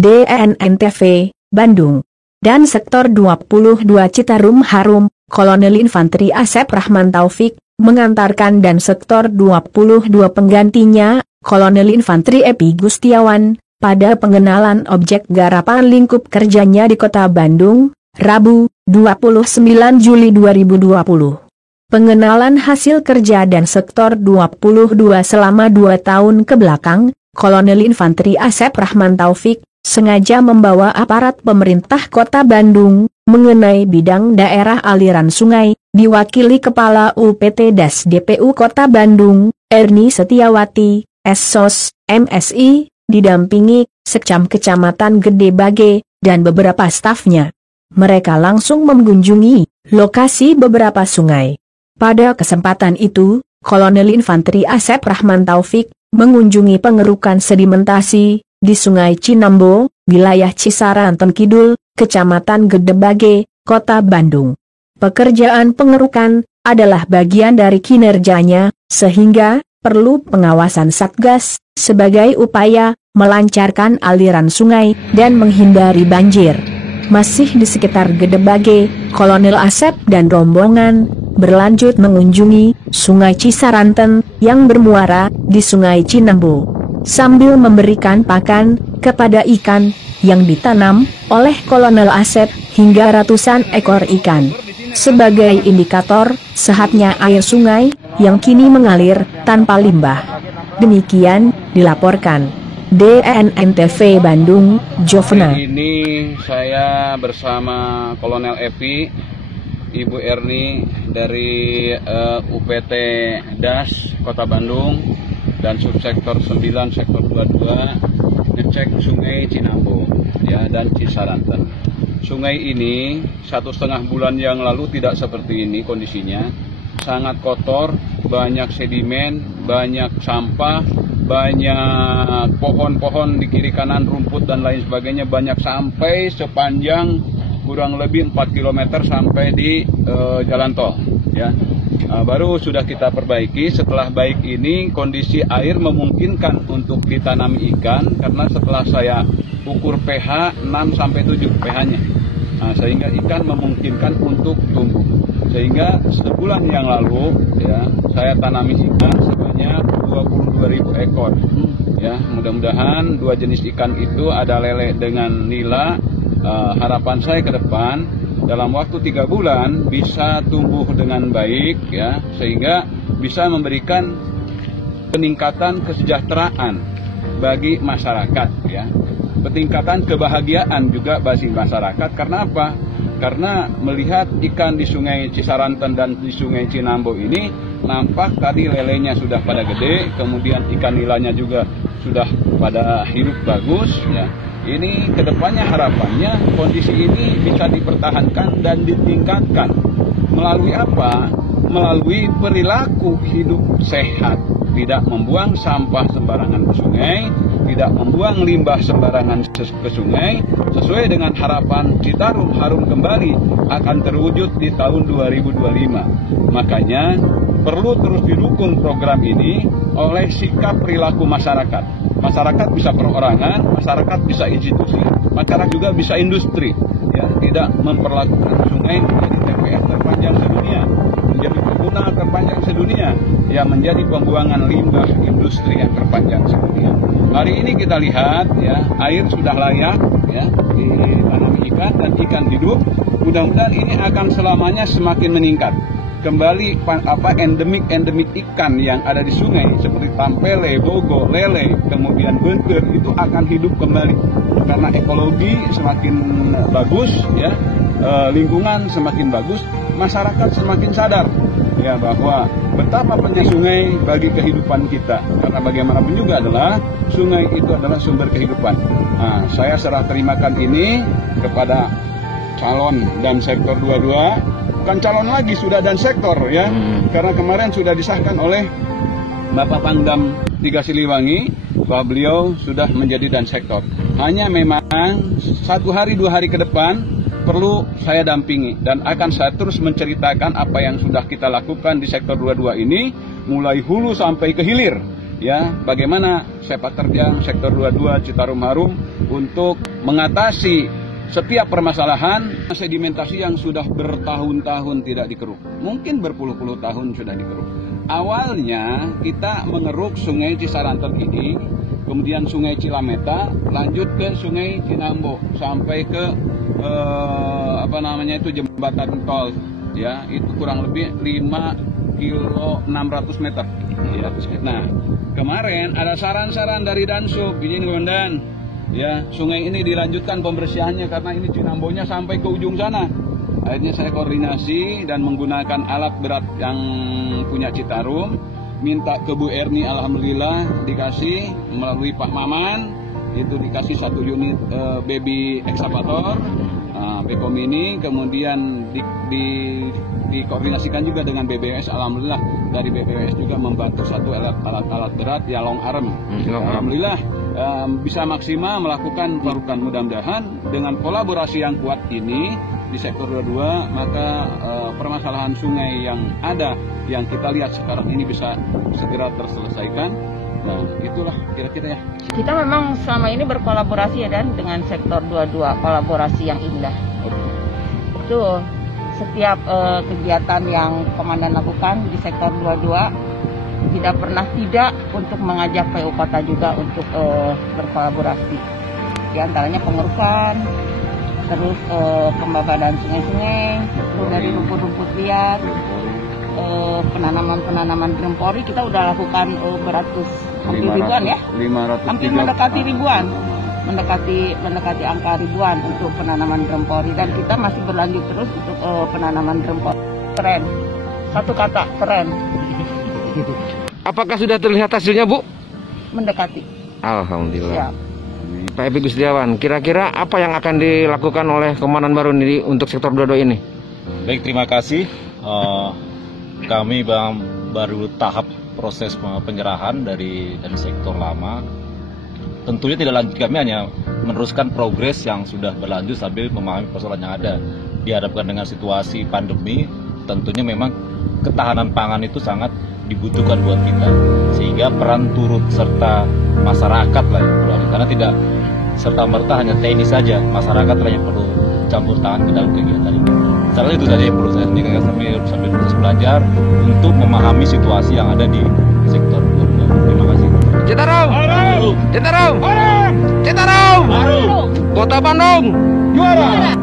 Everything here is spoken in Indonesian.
DNNTV, Bandung. Dan Sektor 22 Citarum Harum, Kolonel Infanteri Asep Rahman Taufik, mengantarkan dan Sektor 22 penggantinya, Kolonel Infanteri Epi Gustiawan, pada pengenalan objek garapan lingkup kerjanya di Kota Bandung, Rabu, 29 Juli 2020. Pengenalan hasil kerja dan Sektor 22 selama 2 tahun ke belakang, Kolonel Infanteri Asep Rahman Taufik, sengaja membawa aparat pemerintah Kota Bandung, mengenai bidang daerah aliran sungai, diwakili Kepala UPT Das DPU Kota Bandung, Erni Setiawati, Essos, MSI, didampingi Sekcam Kecamatan Gede Bage, dan beberapa stafnya. Mereka langsung mengunjungi lokasi beberapa sungai. Pada kesempatan itu, Kolonel Infanteri Asep Rahman Taufik mengunjungi pengerukan sedimentasi di Sungai Cinambo, wilayah Cisaranten Kidul, Kecamatan Gede Bage, Kota Bandung. Pekerjaan pengerukan adalah bagian dari kinerjanya, sehingga perlu pengawasan Satgas sebagai upaya melancarkan aliran sungai dan menghindari banjir. Masih di sekitar Gede Bage, Kolonel Asep dan rombongan berlanjut mengunjungi Sungai Cisaranten yang bermuara di Sungai Cinambo, sambil memberikan pakan kepada ikan yang ditanam oleh Kolonel Asep hingga ratusan ekor ikan. Sebagai indikator sehatnya air sungai yang kini mengalir tanpa limbah. Demikian dilaporkan. DNNTV Bandung, Jovna. Ini saya bersama Kolonel Epi, Ibu Erni dari UPT Das Kota Bandung dan Subsektor 9 Sektor 22 ngecek Sungai Cinambo ya dan Cisaranten. Sungai ini 1,5 bulan yang lalu tidak seperti ini kondisinya, sangat kotor, banyak sedimen, banyak sampah, banyak pohon-pohon di kiri kanan, rumput dan lain sebagainya, banyak sampai sepanjang kurang lebih 4 km sampai di jalan tol ya. Baru sudah kita perbaiki. Setelah baik ini kondisi air memungkinkan untuk ditanami ikan, karena setelah saya ukur pH 6 sampai 7 pH-nya. Sehingga ikan memungkinkan untuk tumbuh. Sehingga sebulan yang lalu ya, saya tanami ikan sebanyak 22.000 ekor. Ya, mudah-mudahan 2 jenis ikan itu ada lele dengan nila. Harapan saya ke depan dalam waktu 3 bulan bisa tumbuh dengan baik ya, sehingga bisa memberikan peningkatan kesejahteraan bagi masyarakat ya. Peningkatan kebahagiaan juga bagi masyarakat. Karena apa? Karena melihat ikan di Sungai Cisaranten dan di Sungai Cinambo ini nampak tadi lelenya sudah pada gede, kemudian ikan nilanya juga sudah pada hidup bagus ya. Ini kedepannya harapannya kondisi ini bisa dipertahankan dan ditingkatkan. Melalui apa? Melalui perilaku hidup sehat. Tidak membuang sampah sembarangan ke sungai, tidak membuang limbah sembarangan ke sungai, sesuai dengan harapan Citarum Harum kembali akan terwujud di tahun 2025. Makanya perlu terus didukung program ini oleh sikap perilaku masyarakat. Masyarakat bisa perorangan, masyarakat bisa institusi, masyarakat juga bisa industri. Ya, tidak memperlakukan sungai menjadi TPS terpanjang sedunia, menjadi perkebunan terpanjang sedunia, yang menjadi pembuangan limbah industri yang terpanjang sedunia. Hari ini kita lihat ya, air sudah layak ya ditanami ikan dan ikan hidup. Mudah-mudahan ini akan selamanya semakin meningkat. Kembali endemik ikan yang ada di sungai seperti tampele, bogo, lele, kemudian bentur itu akan hidup kembali karena ekologi semakin bagus ya, lingkungan semakin bagus, masyarakat semakin sadar ya bahwa betapa pentingnya sungai bagi kehidupan kita, karena bagaimanapun juga adalah sungai itu adalah sumber kehidupan. Nah, saya serah terimakan ini kepada calon dan sektor 22. Bukan calon lagi, sudah dan sektor ya, karena kemarin sudah disahkan oleh Bapak Pangdam 3 Siliwangi bahwa beliau sudah menjadi dan sektor. Hanya memang 1 hari 2 hari ke depan perlu saya dampingi dan akan saya terus menceritakan apa yang sudah kita lakukan di sektor 22 ini, mulai hulu sampai ke hilir. ya bagaimana sepak terjang sektor 22 Citarum Harum untuk mengatasi setiap permasalahan sedimentasi yang sudah bertahun-tahun tidak dikeruk. Mungkin berpuluh-puluh tahun sudah dikeruk. Awalnya kita mengeruk Sungai Cisarantet ini, kemudian Sungai Cilameta, lanjut ke Sungai Cinambo sampai ke jembatan tol, ya itu kurang lebih 5 kilo 600 meter. Ya. Nah, kemarin ada saran-saran dari Dansub, izin Komandan, ya sungai ini dilanjutkan pembersihannya karena ini Cinambonya sampai ke ujung sana. Akhirnya saya koordinasi dan menggunakan alat berat yang punya Citarum, minta ke Bu Erni, alhamdulillah dikasih melalui Pak Maman, itu dikasih 1 unit baby excavator, Bekom ini, kemudian dikoordinasikan juga dengan BBWS, alhamdulillah dari BBWS juga membantu 1 alat berat ya long arm. Alhamdulillah bisa maksimal melakukan perukan. Mudah-mudahan dengan kolaborasi yang kuat ini di sektor 22, maka permasalahan sungai yang ada yang kita lihat sekarang ini bisa segera terselesaikan. Nah, itulah kira-kira ya. Kita memang selama ini berkolaborasi ya Dan dengan sektor 22, kolaborasi yang indah. Itu setiap kegiatan yang Komandan lakukan di sektor 22 tidak pernah tidak untuk mengajak PU Kota juga untuk berkolaborasi. Di antaranya pengurusan, terus pembabadan sungai-sungai, dari rumput-rumput liar, penanaman drempori kita udah lakukan beratus, hampir ribuan ya, 500, hampir mendekati ribuan, mendekati angka ribuan untuk penanaman drempori, dan kita masih berlanjut terus untuk penanaman drempori. Keren, satu kata keren. Apakah sudah terlihat hasilnya, Bu? Mendekati. Alhamdulillah. Siap. Pak Epi Gusdiawan, kira-kira apa yang akan dilakukan oleh Komandan baru ini untuk sektor 22 ini? Baik, terima kasih. Kami baru tahap proses penyerahan dari sektor lama. Tentunya tidak lanjut, kami hanya meneruskan progres yang sudah berlanjut sambil memahami persoalan yang ada. Dihadapkan dengan situasi pandemi, tentunya memang ketahanan pangan itu sangat dibutuhkan buat kita, sehingga peran turut serta masyarakat lah, karena tidak serta merta hanya TNI saja, masyarakat lah yang perlu campur tangan ke dalam kegiatan ini. Setelah itu saja yang perlu saya sampaikan, sambil terus belajar untuk memahami situasi yang ada di sektor 22. Terima kasih. Citarum, Citarum, Citarum, Kota Bandung, juara.